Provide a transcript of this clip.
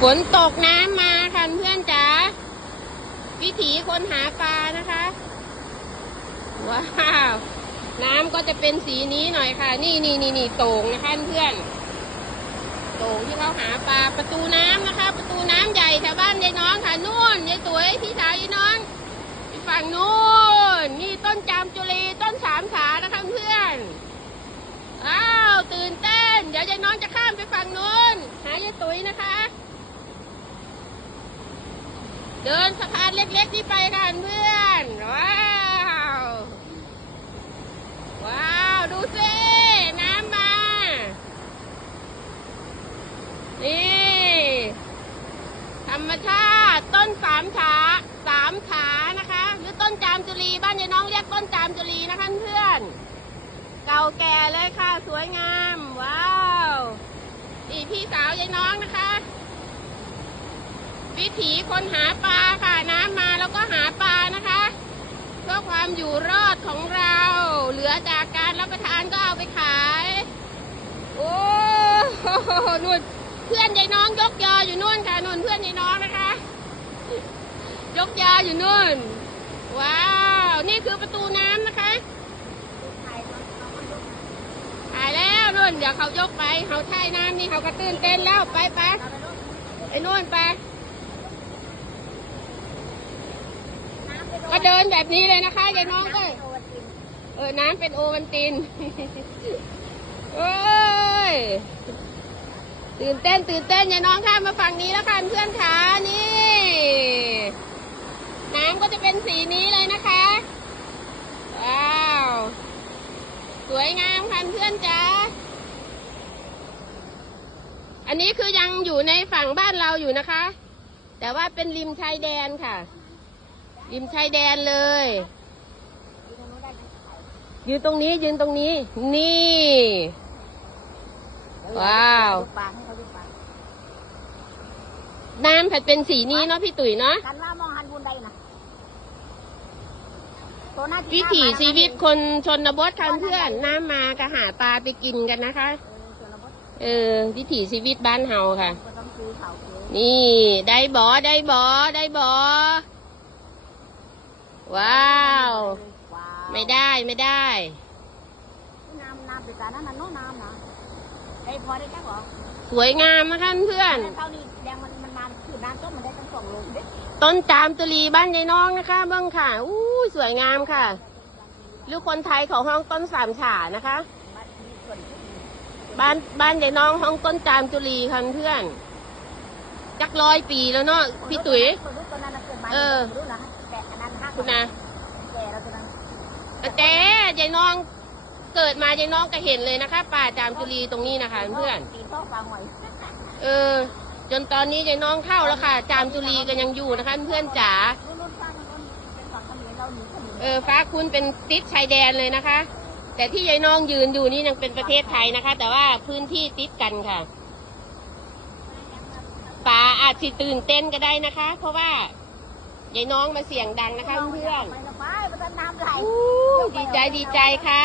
ฝนตกน้ำมาค่ะเพื่อนจ๋าวิถีคนหาปลานะคะ ว้าว น้ำก็จะเป็นสีนี้หน่อยค่ะ นี่นี่นี่นี่โต่งนะคะเพื่อนโต่งที่เขาหาปลาประตูน้ำนะคะ ประตูน้ำใหญ่แถวบ้านยายน้องค่ะนู่นยายสวยพี่สาวยายน้องไปฝั่งนู่นนี่ต้นจามจุลีต้นสามขานะคะเพื่อนอ้าวตื่นเต้น เดี๋ยวยายน้องจะข้ามไปฝั่งนู้นหายายตุ๋ยนะคะ เดินสะพานเล็กๆที่ไปกันเพื่อน ว้าว ว้าว ดูสิน้ำมา นี่ ธรรมชาติต้นสามขาสามขานะคะ หรือต้นจามจุลีบ้านยายน้องเรียกต้นจามจุลีนะคะเพื่อน เก่าแก่เลยค่ะ สวยงาม ว้าวนี่พี่สาวยายน้องนะคะ วิถีคนหาปลาค่ะน้ำมาแล้วก็หาปลานะคะเพื่อความอยู่รอดของเรา เหลือจากการรับประทานก็เอาไปขาย โอ้โหนู่นเพื่อนยายน้องยกยออยู่นู่นค่ะนู่นเพื่อนยายน้องนะคะ ยกยออยู่นู่น ว้าว นี่คือประตูน้ำนะคะถ่ายแล้วนู่นเดี๋ยวเขายกไปเขาท่ายน้ำนี่เขากระตื้นเต้นแล้วไปไปไปนู่นไป ก็เดินแบบนี้เลยนะคะยายน้องก็เออน้ำเป็นโอวันตินโอ้ยตื่นเต้น ตื่นเต้นยายน้องข้ามมาฝั่งนี้แล้วค่ะเพื่อนขานี่ น้ำก็จะเป็นสีนี้เลยนะคะว้าวสวยงามค่ะเพื่อนจ๋าอันนี้คือยังอยู่ในฝั่งบ้านเราอยู่นะคะ แต่ว่าเป็นริมชายแดนค่ะ ริมชายแดนเลย ยืนตรงนี้ยืนตรงนี้ นี่ ว้าวปากให้เขาดูปากน้ำผัดเป็นสีนี้เนาะพี่ตุ๋ยเนาะกันว่ามองหันบุญใดนะโซน่าจีวิถีชีวิตคนชนบทค่ะเพื่อนน้ำมาก็หาปลาไปกินกันนะคะเออชนบทเออ วิถีชีวิตบ้านเฮาค่ะก็ต้องซื้อเขาเคือนี่ ได้บอได้บอได้บอ ว้าว ว้าวไม่ได้ไม่ได้ น้ำน้ำเป็นการนั้นน่ะโน้น้ำนะไอ้พอได้แค่หรอสวยงามนะคะเพื่อน เท่านี้แดงมันมันนานคือน้ำต้มมันได้ตั้งสองโลเด็ดต้นจามตุลีบ้านยายน้องนะคะ เบื้องค่ะอู้สวยงามค่ะหรือคนไทยของห้องต้นสามฉานะคะ มันมีส่วนที่ดีบ้านบ้านยายน้องห้องต้นจามจุลีค่ะเพื่อน จักร้อยปีแล้วเนาะพี่ตุ๋ย คนรู้ตัวนั้นน่ะเกิดมาเออ รู้นะ คุณนะแก่แล้วตัวนั้นแต่ยายน้องเกิดมายายน้องก็เห็นเลยนะคะ ป่าจามจุลีตรงนี้นะคะเพื่อนตีท้องปลาหอยเออ จนตอนนี้ยายน้องเข้าแล้วค่ะ จามจุลีก็ยังอยู่นะคะ เพื่อนจ๋ารุ่นรุ่นป้ารุ่นเป็นฝั่งเขมรเราหนีเขมรเออฟ้าคุณเป็นติดชายแดนเลยนะคะ แต่ที่ยายน้องยืนอยู่นี่ยังเป็นประเทศไทยนะคะ แต่ว่าพื้นที่ติดกันค่ะป่าอาจสิตื่นเต้นก็ได้นะคะ เพราะว่า ยายน้องมาเสียงดังนะคะเพื่อนไปละไปมันน้ำไหลอู้ดีใจดีใจค่ะ